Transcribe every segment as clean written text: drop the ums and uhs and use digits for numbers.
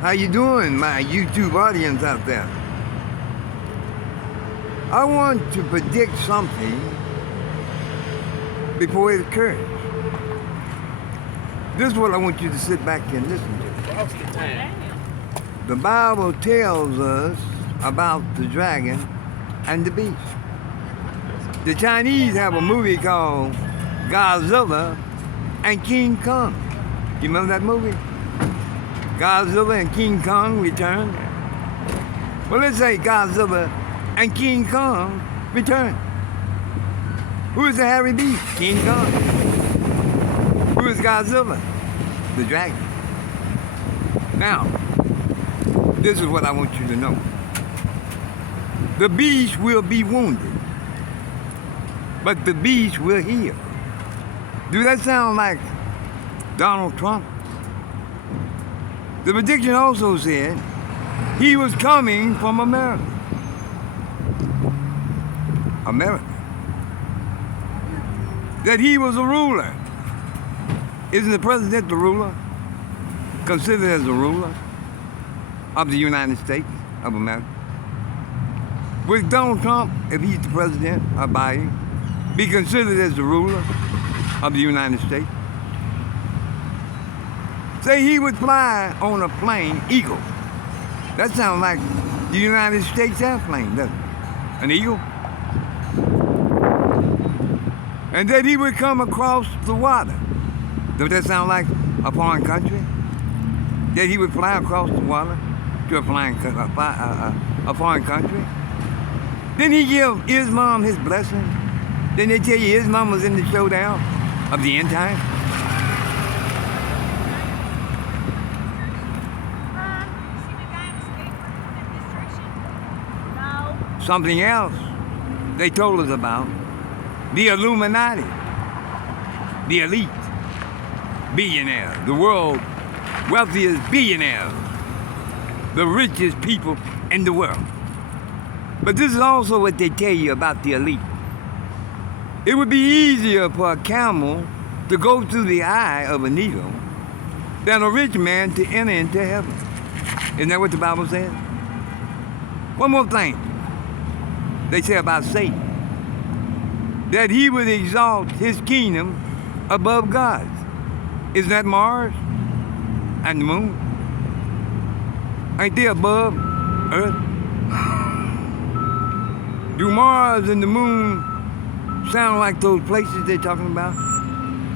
How you doing, my YouTube audience out there? I want to predict something before it occurs. This is what I want you to sit back and listen to. The Bible tells us about the dragon and the beast. The Chinese have a movie called Godzilla and King Kong. You remember that movie? Godzilla and King Kong return. Well, let's say Godzilla and King Kong return. Who is the hairy beast? King Kong. Who is Godzilla? The dragon. Now, this is what I want you to know. The beast will be wounded, but the beast will heal. Do that sound like Donald Trump? The prediction also said he was coming from America. America. That he was a ruler. Isn't the president the ruler? Considered as the ruler of the United States of America. With Donald Trump, if he's the president of Biden, be considered as the ruler of the United States? Say he would fly on a plane, Eagle. That sounds like the United States airplane, doesn't it? An Eagle. And that he would come across the water. Does that sound like a foreign country? That he would fly across the water to a foreign country? Didn't he give Islam his blessing? Didn't they tell you Islam was in the showdown of the end time? Something else they told us about, the Illuminati, the elite, billionaires, the world's wealthiest billionaires, the richest people in the world. But this is also what they tell you about the elite. It would be easier for a camel to go through the eye of a needle than a rich man to enter into heaven. Isn't that what the Bible says? One more thing they say about Satan. That he would exalt his kingdom above God's. Isn't that Mars and the moon? Ain't they above Earth? Do Mars and the moon sound like those places they're talking about?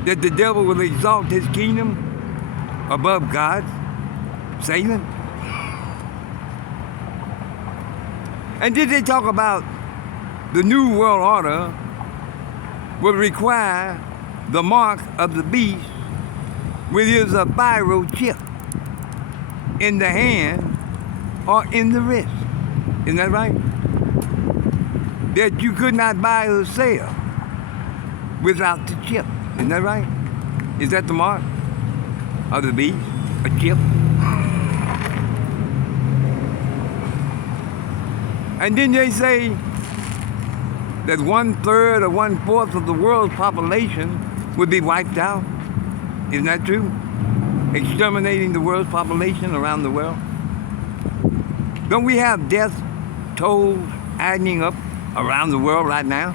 That the devil will exalt his kingdom above God's? Satan? And did they talk about the New World Order will require the mark of the beast, which is a viral chip in the hand or in the wrist. Isn't that right? That you could not buy or sell without the chip. Isn't that right? Is that the mark of the beast? A chip? And then they say that 1/3 or 1/4 of the world's population would be wiped out. Isn't that true? Exterminating the world's population around the world. Don't we have death tolls adding up around the world right now?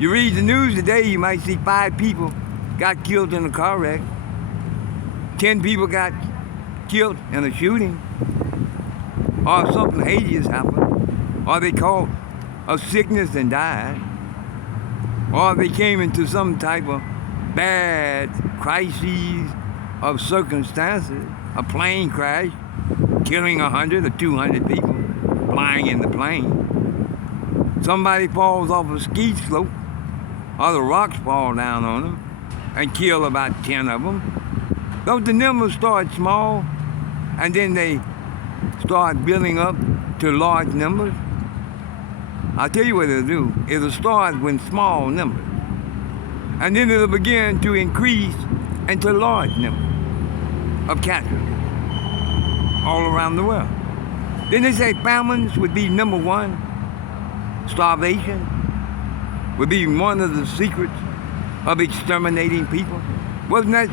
You read the news today, you might see 5 people got killed in a car wreck. 10 people got killed in a shooting. Or something hideous happened. Or they caught a sickness and died. Or they came into some type of bad crises of circumstances. A plane crash, killing 100 or 200 people flying in the plane. Somebody falls off a ski slope, or the rocks fall down on them and kill about 10 of them. Don't the numbers start small and then they start building up to large numbers? I'll tell you what it'll do. It'll start with small numbers. And then it'll begin to increase into large numbers of casualties all around the world. Then they say famines would be number 1. Starvation would be one of the secrets of exterminating people. Wasn't that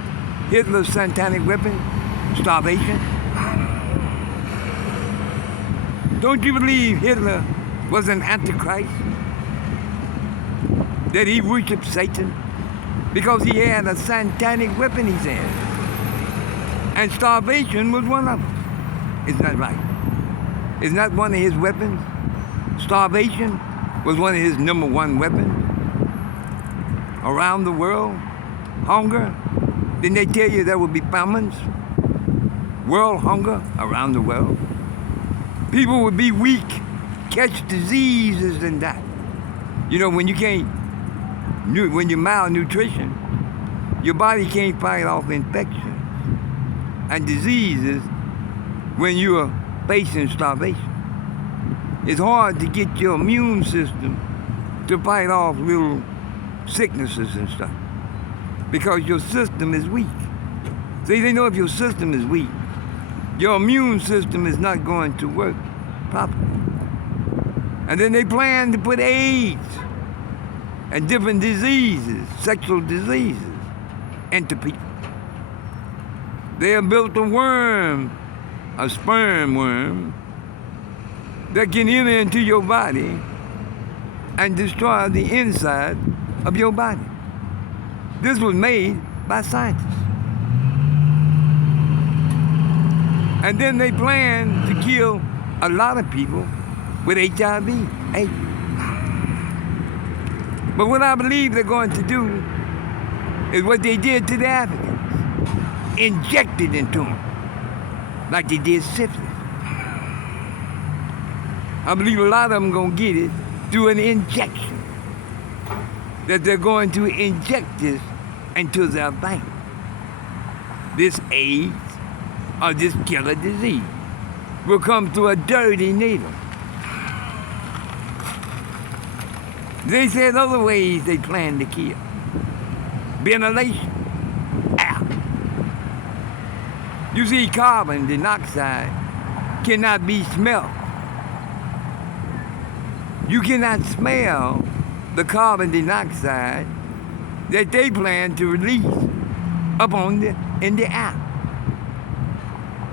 Hitler's satanic weapon? Starvation? Don't you believe Hitler was an antichrist? That he worshiped Satan? Because he had a satanic weapon in his hand. And starvation was one of them. Isn't that right? Isn't that one of his weapons? Starvation was one of his number one weapons. Around the world, hunger. Didn't they tell you there would be famines? World hunger around the world. People would be weak, catch diseases and die. You know, when you're malnutrition, your body can't fight off infections and diseases when you're facing starvation. It's hard to get your immune system to fight off little sicknesses and stuff because your system is weak. See, they know if your system is weak, your immune system is not going to work properly. And then they plan to put AIDS and different diseases, sexual diseases, into people. They have built a worm, a sperm worm, that can enter into your body and destroy the inside of your body. This was made by scientists. And then they plan to kill a lot of people with HIV, AIDS. But what I believe they're going to do is what they did to the Africans. Inject it into them, like they did syphilis. I believe a lot of them are going to get it through an injection. That they're going to inject this into their vein. This AIDS or this killer disease will come through a dirty needle. They said other ways they plan to kill. Ventilation, air. You see, carbon dioxide cannot be smelled. You cannot smell the carbon dioxide that they plan to release up in the air.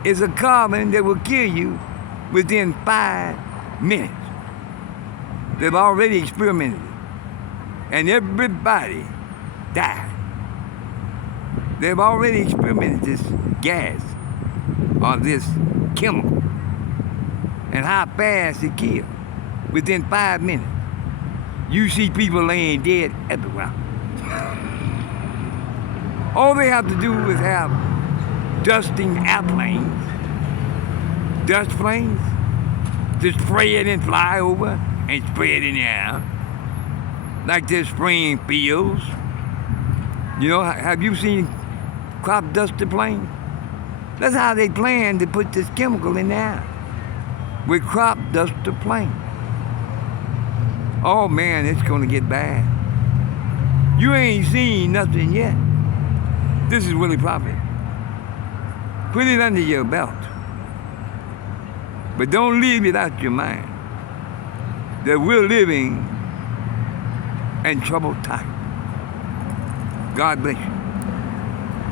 It's a carbon that will kill you within 5 minutes. They've already experimented it. And everybody died. They've already experimented this gas or this chemical and how fast it kills. Within 5 minutes, you see people laying dead everywhere. All they have to do is have dusting airplanes, dust planes, to spray it and fly over and spray it in the air, like they're spraying fields. You know, have you seen crop duster planes? That's how they plan to put this chemical in the air, with crop duster planes. Oh man, it's gonna get bad. You ain't seen nothing yet. This is Willie Prophet. Put it under your belt. But don't leave it out your mind that we're living in troubled times. God bless you.